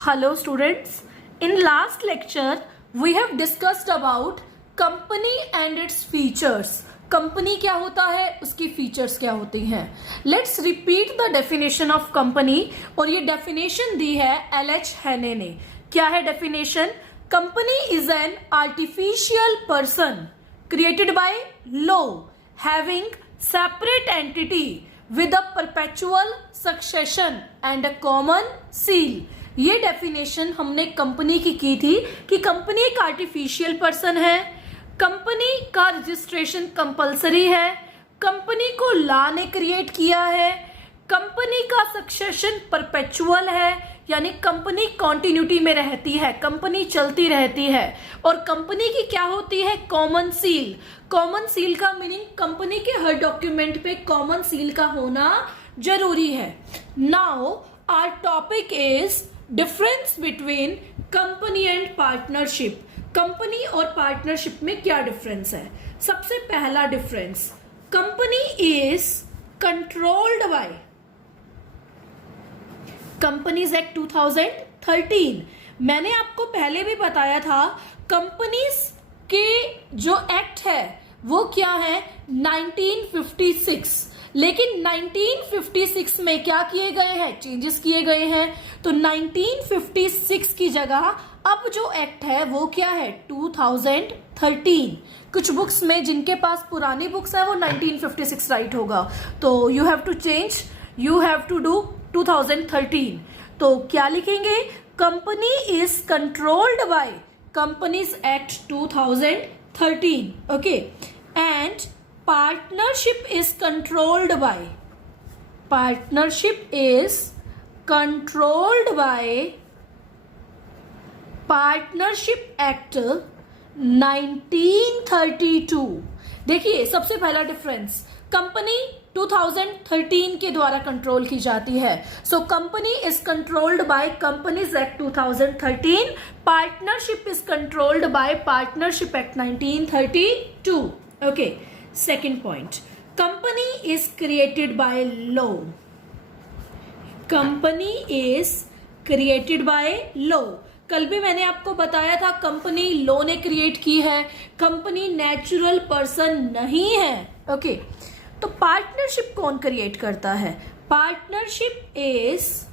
Hello students, in last lecture we have discussed about company and its features. Company क्या होता है, उसकी features क्या होती हैं. Let's repeat the definition of company. और ये डेफिनेशन दी है LH हैने ने. क्या है definition? Company is an artificial person created by law having separate entity with a perpetual succession and a common seal. ये डेफिनेशन हमने कंपनी की थी कि कंपनी एक आर्टिफिशियल पर्सन है, कंपनी का रजिस्ट्रेशन कंपलसरी है, कंपनी को लॉ ने क्रिएट किया है, कंपनी का सक्सेशन परपेचुअल है, यानी कंपनी कॉन्टिन्यूटी में रहती है, कंपनी चलती रहती है, और कंपनी की क्या होती है? Common seal. कॉमन सील का मीनिंग कंपनी के हर डॉक्यूमेंट पे कॉमन सील का होना जरूरी है. Now our topic is difference between company and partnership. Company और पार्टनरशिप में क्या डिफरेंस है? सबसे पहला difference, company is controlled by companies act 2013. मैंने आपको पहले भी बताया था कंपनीज के जो एक्ट है वो क्या है? 1956. लेकिन 1956 में क्या किए गए हैं? चेंजेस किए गए हैं. तो 1956 की जगह अब जो एक्ट है वो क्या है? 2013. कुछ बुक्स में जिनके पास पुरानी बुक्स है वो 1956 राइट होगा. तो you have to change, you have to do 2013. तो क्या लिखेंगे? Company is controlled by companies act 2013. Okay. And partnership is controlled by, partnership is controlled by partnership act 1932. देखिए सबसे पहला डिफरेंस, कंपनी 2013 के द्वारा कंट्रोल की जाती है. So company is controlled by companies act 2013. Partnership is controlled by partnership act 1932. Okay. Second point, company is created by law. Company is created by law. कल भी मैंने आपको बताया था कंपनी लॉ ने क्रिएट की है, कंपनी नेचुरल पर्सन नहीं है. ओके. तो पार्टनरशिप कौन क्रिएट करता है? Partnership is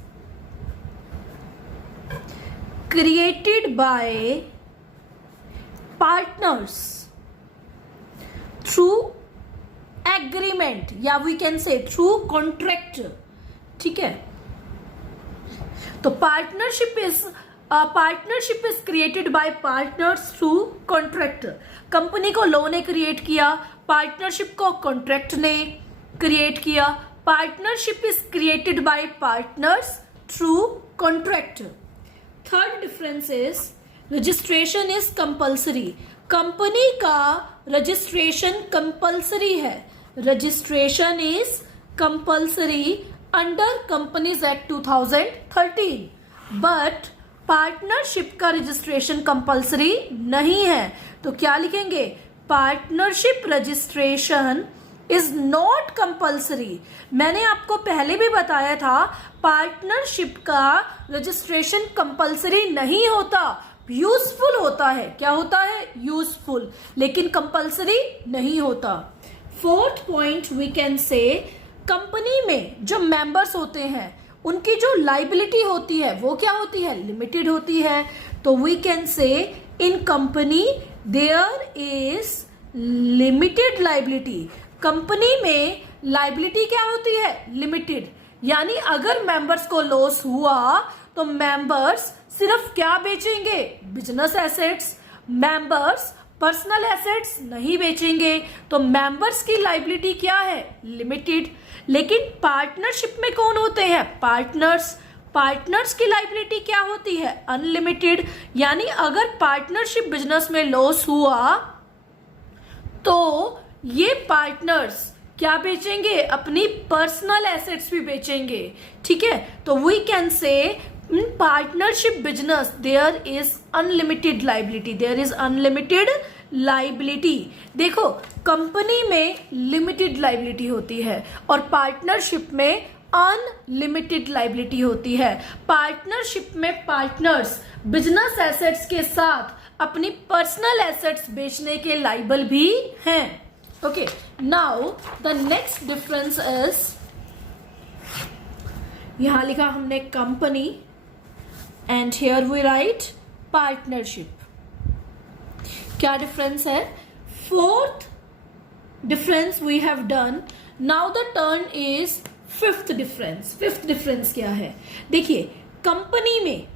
created by partners through agreement, या we can say through contract. ठीक है. तो partnership is created by partners through contract. Company को लॉ ने क्रिएट किया, पार्टनरशिप को कॉन्ट्रैक्ट ने क्रिएट किया. Partnership is created by partners through contract. Third difference is registration is compulsory. Company का रजिस्ट्रेशन कंपल्सरी है. Registration is compulsory under companies act 2013. But partnership का registration compulsory नहीं है. तो क्या लिखेंगे? Partnership registration is not compulsory. मैंने आपको पहले भी बताया था पार्टनरशिप का रजिस्ट्रेशन कंपल्सरी नहीं होता, यूजफुल होता है. क्या होता है? यूजफुल, लेकिन कंपल्सरी नहीं होता. Fourth point we can say, company में जो मेंबर्स होते हैं उनकी जो लाइबिलिटी होती है वो क्या होती है? लिमिटेड होती है. तो we can say in company there is limited liability. Company में लाइबिलिटी क्या होती है? लिमिटेड. यानी अगर मेंबर्स को लॉस हुआ तो मेंबर्स सिर्फ क्या बेचेंगे? Business assets. Members personal assets नहीं बेचेंगे. तो मेंबर्स की लाइबिलिटी क्या है? लिमिटेड. लेकिन पार्टनरशिप में कौन होते हैं? पार्टनर्स. पार्टनर्स की लाइबिलिटी क्या होती है? अनलिमिटेड. यानी अगर पार्टनरशिप बिजनेस में लॉस हुआ तो ये पार्टनर्स क्या बेचेंगे? अपनी पर्सनल एसेट्स भी बेचेंगे. ठीक है. तो we can say in partnership business there is unlimited liability, there is unlimited liability. देखो कंपनी में लिमिटेड लाइबिलिटी होती है और पार्टनरशिप में अनलिमिटेड लाइबिलिटी होती है। पार्टनरशिप में पार्टनर्स बिजनेस एसेट्स के साथ अपनी पर्सनल एसेट्स बेचने के लाइबल भी हैं। Okay, now the next difference is, यहां लिखा हमने company and here we write partnership. क्या डिफरेंस है? Fourth difference we have done, now the turn is fifth difference. Fifth difference क्या है? देखिए, कंपनी में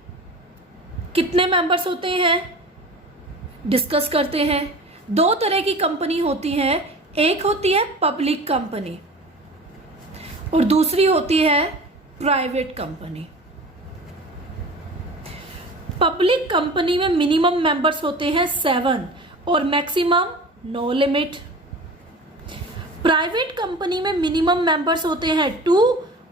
कितने मेंबर्स होते हैं डिस्कस करते हैं। दो तरह की कंपनी होती है, एक होती है पब्लिक कंपनी और दूसरी होती है प्राइवेट कंपनी। पब्लिक कंपनी में मिनिमम मेंबर्स होते हैं 7 और maximum no limit. Private company में मिनिमम मेंबर्स होते हैं 2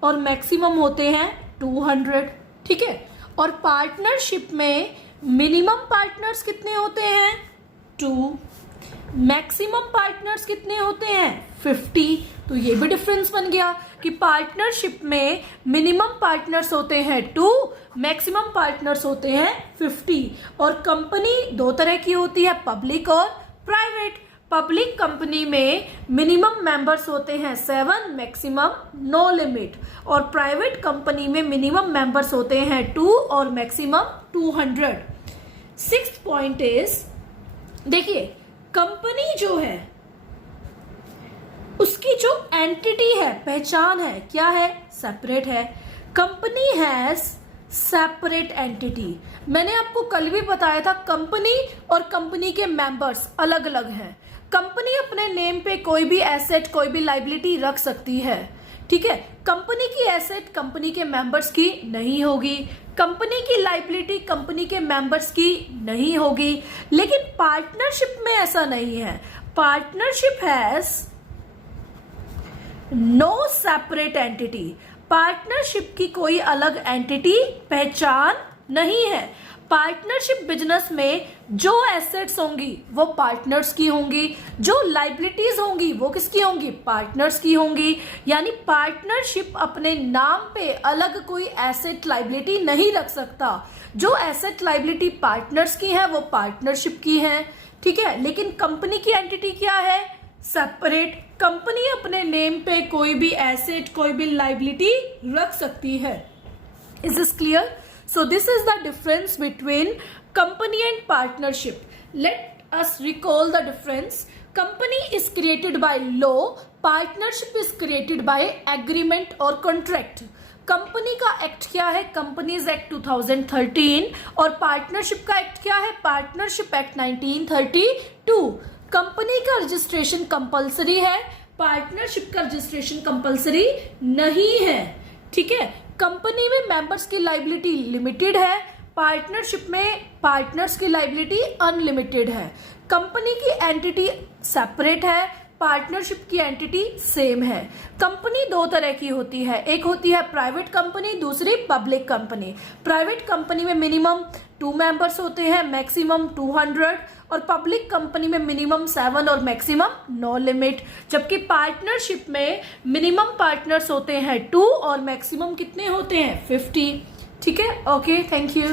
और मैक्सिमम होते हैं 200। ठीक है, और पार्टनरशिप में मिनिमम पार्टनर्स कितने होते हैं? 2, मैक्सिमम पार्टनर्स कितने होते हैं? 50। तो ये भी डिफरेंस बन गया कि पार्टनरशिप में मिनिमम पार्टनर्स होते हैं 2, मैक्सिमम पार्टनर्स होते हैं 50। और कंपनी दो तरह की होती है, पब्लिक और प्राइवेट। पब्लिक कंपनी में मिनिमम मेंबर्स होते हैं 7, मैक्सिमम नो लिमिट। और प्राइवेट कंपनी में मिनिमम मेंबर्स होते हैं 2 और मैक्सिमम 200। सिक्स्थ पॉइंट इज, देखिए कंपनी जो है उसकी जो एंटिटी है, पहचान है, क्या है? सेपरेट है। Company has separate entity. मैंने आपको कल भी बताया था, कंपनी और कंपनी के मेंबर्स अलग अलग हैं। कंपनी अपने नेम पे कोई भी एसेट, कोई भी लाइबिलिटी रख सकती है। ठीक है, कंपनी की एसेट कंपनी के मेंबर्स की नहीं होगी, कंपनी की लाइबिलिटी कंपनी के मेंबर्स की नहीं होगी। लेकिन पार्टनरशिप में ऐसा नहीं है। Partnership has no separate entity. Partnership की कोई अलग एंटिटी, पहचान नहीं है। पार्टनरशिप बिजनेस में जो एसेट्स होंगी वो पार्टनर्स की होंगी, जो लाइबिलिटीज होंगी वो किसकी होंगी? पार्टनर्स की होंगी। यानी पार्टनरशिप अपने नाम पे अलग कोई एसेट लाइबिलिटी नहीं रख सकता। जो एसेट लाइबिलिटी पार्टनर्स की है वो पार्टनरशिप की है। ठीक है, लेकिन कंपनी की एंटिटी क्या है? सेपरेट। कंपनी अपने नेम पे कोई भी एसेट, कोई भी लाइबिलिटी रख सकती है। Is this clear? So this is the difference between company and partnership. Let us recall the difference. Company is created by law, partnership is created by agreement or contract. Company का act क्या है? Companies act 2013। और partnership का act क्या है? Partnership act 1932। Company का registration compulsory है, partnership का रजिस्ट्रेशन कंपलसरी नहीं है। ठीक है, कंपनी में मेंबर्स की लाइबिलिटी लिमिटेड है, पार्टनरशिप में पार्टनर्स की लाइबिलिटी अनलिमिटेड है। कंपनी की एंटिटी सेपरेट है, पार्टनरशिप की एंटिटी सेम है। कंपनी दो तरह की होती है, एक होती है प्राइवेट कंपनी, दूसरी पब्लिक कंपनी। प्राइवेट कंपनी में मिनिमम 2 मेंबर्स होते हैं, मैक्सिमम 200। और पब्लिक कंपनी में मिनिमम 7 और मैक्सिमम नो लिमिट। जबकि पार्टनरशिप में मिनिमम पार्टनर्स होते हैं 2 और मैक्सिमम कितने होते हैं? 50। ठीक है, ओके, थैंक यू।